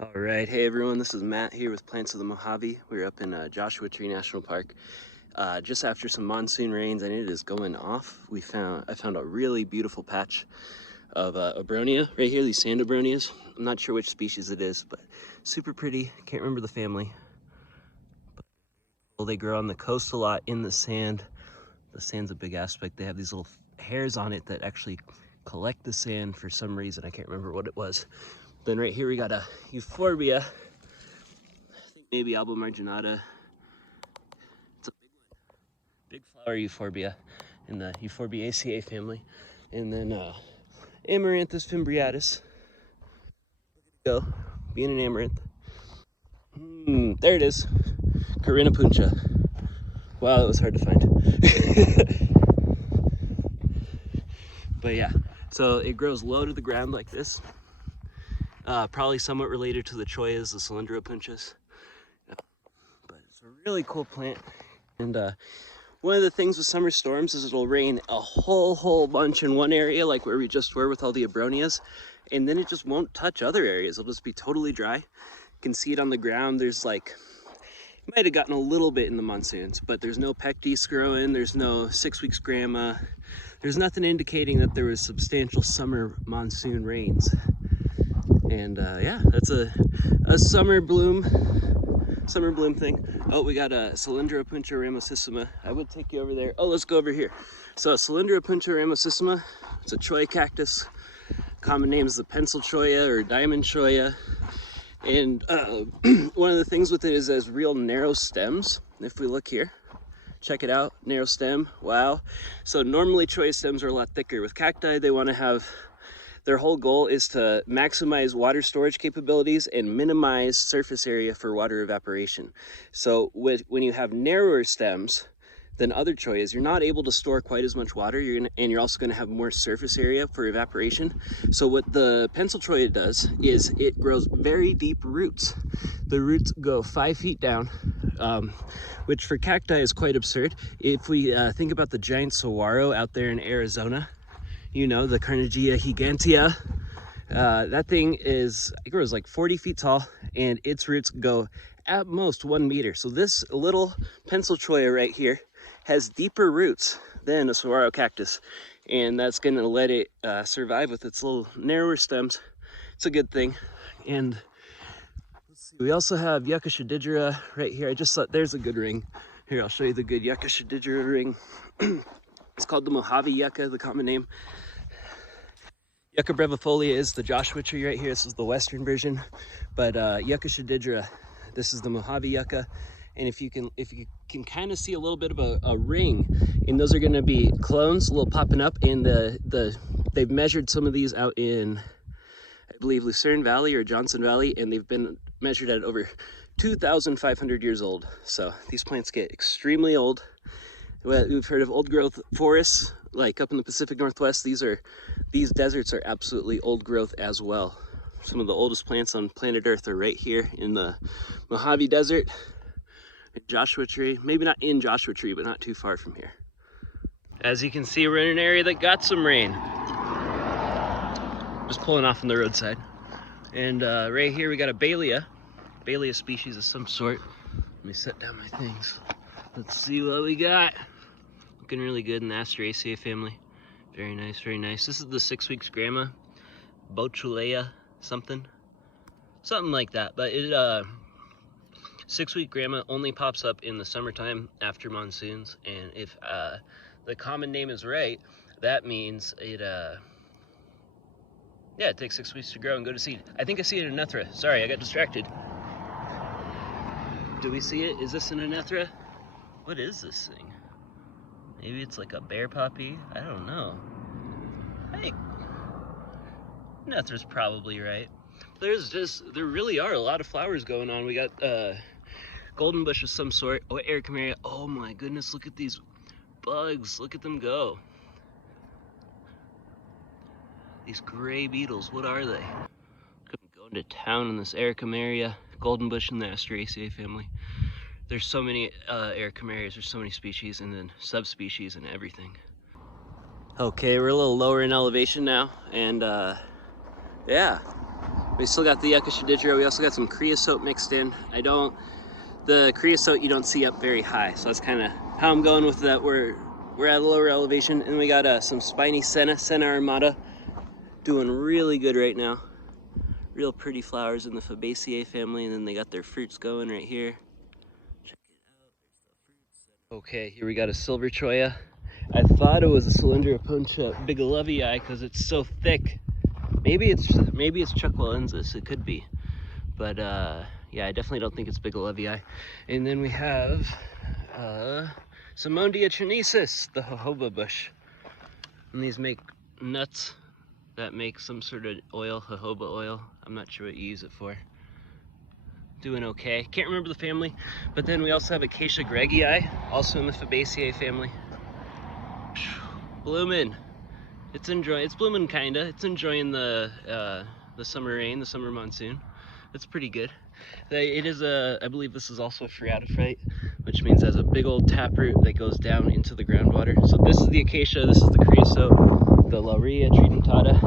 All right, hey everyone, this is Matt here with Plants of the Mojave. We're up in Joshua Tree National Park. Just after some monsoon rains and it is going off, I found a really beautiful patch of Abronia right here, these sand Abronias. I'm not sure which species it is, but super pretty. Can't remember the family. Well, they grow on the coast a lot in the sand. The sand's a big aspect. They have these little hairs on it that actually collect the sand for some reason. I can't remember what it was. Then right here we got a euphorbia. I think maybe Alba marginata. It's a big flower euphorbia in the Euphorbiaceae family. And then Amaranthus fimbriatus. Go, being an amaranth. There it is, Cylindropuntia. Wow, that was hard to find. But yeah, so it grows low to the ground like this. Probably somewhat related to the choyas, the Cylindropuntias. But it's a really cool plant. And one of the things with summer storms is it'll rain a whole bunch in one area, like where we just were with all the Abronias, and then it just won't touch other areas. It'll just be totally dry. You can see it on the ground. There's like, it might have gotten a little bit in the monsoons, but there's no pectis growing. There's no 6 weeks grama. There's nothing indicating that there was substantial summer monsoon rains. And yeah, that's a summer bloom thing. Oh, we got a Cylindropuntia ramosissima. I would take you over there. Oh, let's go over here. So Cylindropuntia ramosissima, it's a cholla cactus. Common name is the pencil cholla or diamond cholla. And one of the things with it is it has real narrow stems. If we look here, check it out, narrow stem, wow. So normally cholla stems are a lot thicker. With cacti, they want to have, their whole goal is to maximize water storage capabilities and minimize surface area for water evaporation. So when you have narrower stems than other chollas, you're not able to store quite as much water, and you're also going to have more surface area for evaporation. So what the pencil cholla does is it grows very deep roots. The roots go 5 feet down, which for cacti is quite absurd. If we think about the giant saguaro out there in Arizona, you know, the Carnegie gigantea, that thing it grows like 40 feet tall, and its roots go at most 1 meter. So this little pencil cholla right here has deeper roots than a saguaro cactus, and that's going to let it survive with its little narrower stems. It's a good thing. And let's see, we also have Yucca schidigera right here. I just thought there's a good ring. Here, I'll show you the good Yucca schidigera ring. It's called the Mojave yucca, the common name. Yucca brevifolia is the Joshua tree right here. This is the western version, but Yucca schidigera, this is the Mojave yucca. And if you can kind of see a little bit of a ring, and those are going to be clones, a little popping up. And they've measured some of these out in, I believe, Lucerne Valley or Johnson Valley, and they've been measured at over 2,500 years old. So these plants get extremely old. We've heard of old growth forests, like up in the Pacific Northwest. These deserts are absolutely old growth as well. Some of the oldest plants on planet Earth are right here in the Mojave Desert. Joshua Tree, maybe not in Joshua Tree, but not too far from here. As you can see, we're in an area that got some rain. Just pulling off on the roadside. And right here we got a Bailea species of some sort. Let me set down my things. Let's see what we got. Looking really good in the Asteraceae family. Very nice, very nice. This is the 6 weeks grama, Botrulea something like that. But it 6 week grama only pops up in the summertime after monsoons. And if the common name is right, that means it yeah, it takes 6 weeks to grow and go to seed. I think I see it in Anethra. Sorry, I got distracted. Do we see it? Is this an Anethra? What is this thing? Maybe it's like a bear poppy? I don't know. I think Anethra's probably right. There really are a lot of flowers going on. We got golden bush of some sort. Oh, Ericameria. Oh my goodness, look at these bugs. Look at them go. These gray beetles, what are they? Going to town in this Ericameria, golden bush in the Asteraceae family. There's so many Ericamerias, there's so many species, and then subspecies and everything. Okay, we're a little lower in elevation now, and yeah, We still got the Yucca schidigera. We also got some creosote mixed in. The creosote you don't see up very high, so that's kind of how I'm going with that. We're at a lower elevation, and we got some spiny Senna armata, doing really good right now. Real pretty flowers in the Fabaceae family, and then they got their fruits going right here. Check it out, there's the fruits. Okay, here we got a silver cholla. I thought it was a Cylindropuntia bigellovii because it's so thick. Maybe it's Chuckwellensis, it could be. But yeah, I definitely don't think it's bigellovii. And then we have Simondia chinesis, the jojoba bush. And these make nuts that make some sort of oil, jojoba oil. I'm not sure what you use it for. Doing okay. Can't remember the family. But then we also have Acacia greggii, also in the Fabaceae family. Blooming. It's blooming kinda. It's enjoying the summer rain, the summer monsoon. That's pretty good. It is I believe this is also a phreatophyte, which means it has a big old taproot that goes down into the groundwater. So this is the acacia, this is the creosote, the Larrea tridentata.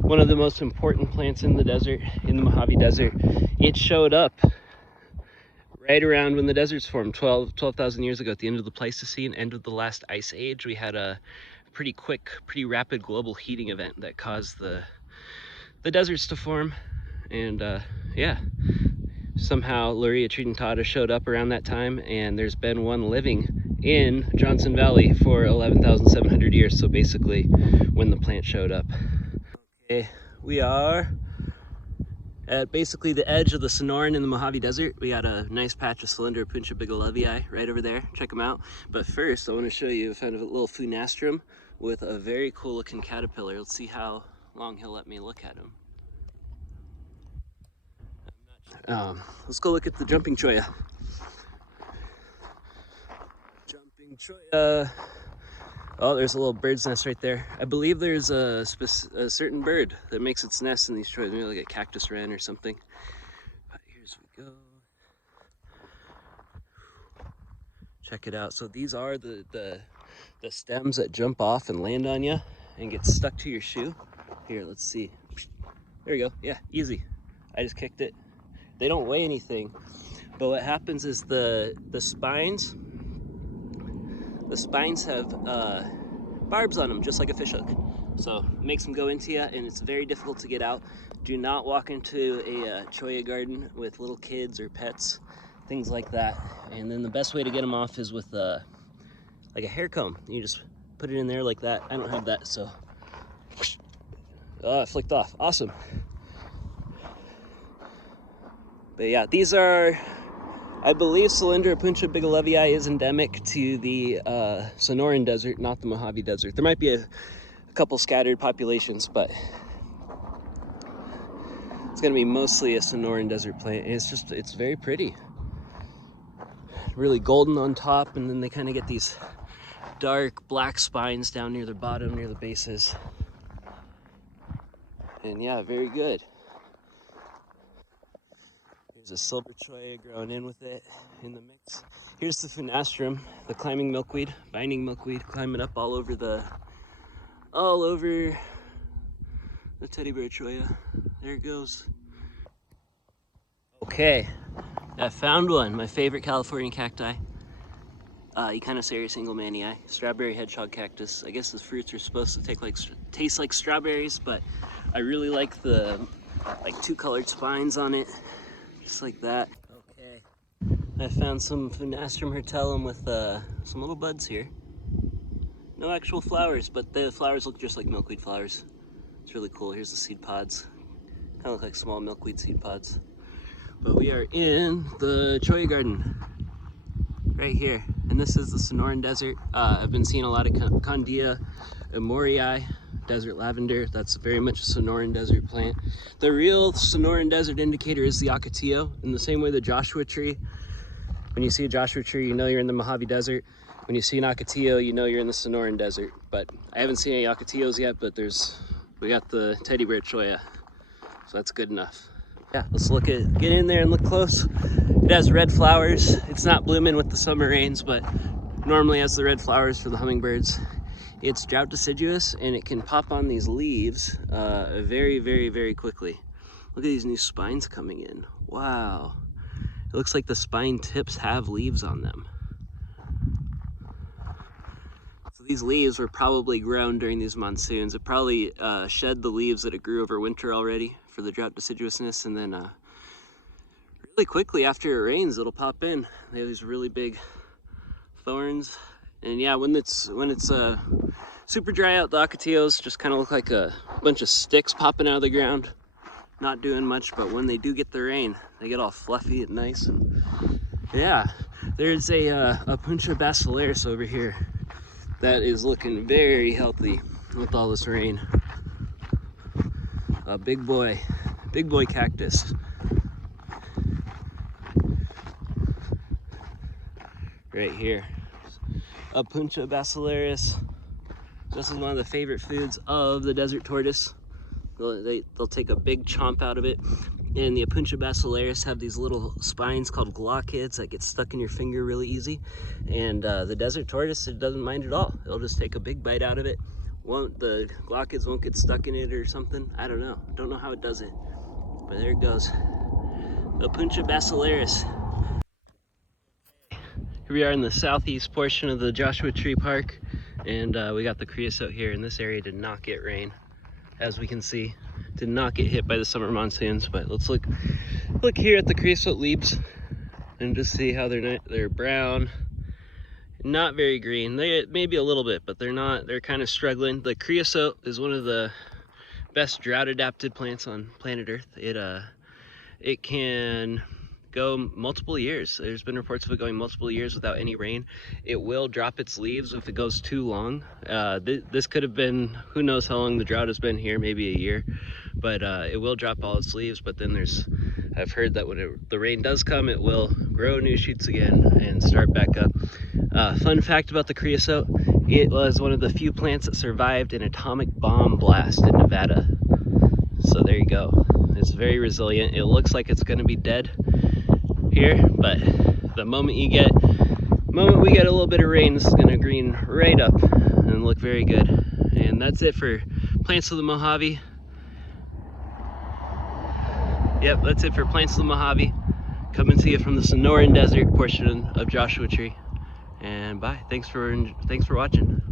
One of the most important plants in the desert, in the Mojave Desert. It showed up right around when the deserts formed, 12,000 years ago, at the end of the Pleistocene, end of the last ice age. We had a pretty quick, pretty rapid global heating event that caused the deserts to form. And yeah, somehow Larrea tridentata showed up around that time, and there's been one living in Johnson Valley for 11,700 years. So basically when the plant showed up. Okay, we are at basically the edge of the Sonoran in the Mojave Desert. We got a nice patch of Cylindropuntia bigellovii right over there. Check them out. But first, I want to show you a little funastrum with a very cool looking caterpillar. Let's see how long he'll let me look at him. Let's go look at the jumping cholla. Jumping cholla. Oh, there's a little bird's nest right there. I believe there's a certain bird that makes its nest in these cholla, maybe like a cactus wren or something. But here's we go. Check it out. So these are the stems that jump off and land on you and get stuck to your shoe. Here, let's see. There we go. Yeah, easy. I just kicked it. They don't weigh anything, but what happens is the spines have barbs on them, just like a fishhook. So it makes them go into you, and it's very difficult to get out. Do not walk into a cholla garden with little kids or pets, things like that. And then the best way to get them off is with like a hair comb. You just put it in there like that. I don't have that, so it flicked off. Awesome. But yeah, these are, I believe Cylindropuntia bigellovii is endemic to the Sonoran Desert, not the Mojave Desert. There might be a couple scattered populations, but it's gonna be mostly a Sonoran Desert plant. And it's very pretty. Really golden on top, and then they kind of get these dark black spines down near the bottom, near the bases. And yeah, very good. There's a silver cholla growing in with it in the mix. Here's the funastrum, the climbing milkweed, binding milkweed, climbing up all over the teddy bear cholla. There it goes. Okay, I found one, my favorite California cacti. Echinocera singlemanii, strawberry hedgehog cactus. I guess the fruits are supposed to taste like strawberries, but I really like the two colored spines on it. Just like that. Okay. I found some funastrum hurtellum with some little buds here. No actual flowers, but the flowers look just like milkweed flowers. It's really cool. Here's the seed pods. Kind of look like small milkweed seed pods. But we are in the cholla garden right here. And this is the Sonoran Desert. I've been seeing a lot of Condia emorii, desert lavender. That's very much a Sonoran Desert plant. The real Sonoran Desert indicator is the ocotillo. In the same way the Joshua tree, when you see a Joshua tree, you know you're in the Mojave Desert. When you see an ocotillo, you know you're in the Sonoran Desert. But I haven't seen any ocotillos yet, but we got the teddy bear cholla, so that's good enough. Yeah, let's get in there and look close. It has red flowers. It's not blooming with the summer rains, but normally has the red flowers for the hummingbirds. It's drought deciduous, and it can pop on these leaves very, very, very quickly. Look at these new spines coming in. Wow. It looks like the spine tips have leaves on them. So these leaves were probably grown during these monsoons. It probably shed the leaves that it grew over winter already for the drought deciduousness, and then really quickly after it rains, it'll pop in. They have these really big thorns. And yeah, when it's super dry out, the ocotillos just kind of look like a bunch of sticks popping out of the ground, not doing much. But when they do get the rain, they get all fluffy and nice. And yeah, there's a Puntia basilaris over here that is looking very healthy with all this rain. A big boy cactus. Right here. Puntia basilaris. This is one of the favorite foods of the desert tortoise. They'll take a big chomp out of it. And the Puntia basilaris have these little spines called glaucids that get stuck in your finger really easy. And the desert tortoise, it doesn't mind at all. It'll just take a big bite out of it. The glaucids won't get stuck in it or something. I don't know. Don't know how it does it. But there it goes. The Puntia basilaris. Here we are in the southeast portion of the Joshua Tree Park, and we got the creosote here, and this area did not get rain, as we can see. Did not get hit by the summer monsoons. But let's look here at the creosote leaves and just see how they're brown, not very green. They maybe a little bit, but they're kind of struggling. The creosote is one of the best drought adapted plants on planet Earth. It can go multiple years. There's been reports of it going multiple years without any rain. It will drop its leaves if it goes too long. This could have been, who knows how long the drought has been here, maybe a year, but it will drop all its leaves. But then I've heard that when the rain does come, it will grow new shoots again and start back up. Fun fact about the creosote, it was one of the few plants that survived an atomic bomb blast in Nevada. So there you go. It's very resilient. It looks like it's gonna be dead here, but the moment we get a little bit of rain, this is gonna green right up and look very good. And that's it for plants of the Mojave. Yep, that's it for plants of the Mojave. Coming to you from the Sonoran Desert portion of Joshua Tree. And bye. Thanks for watching.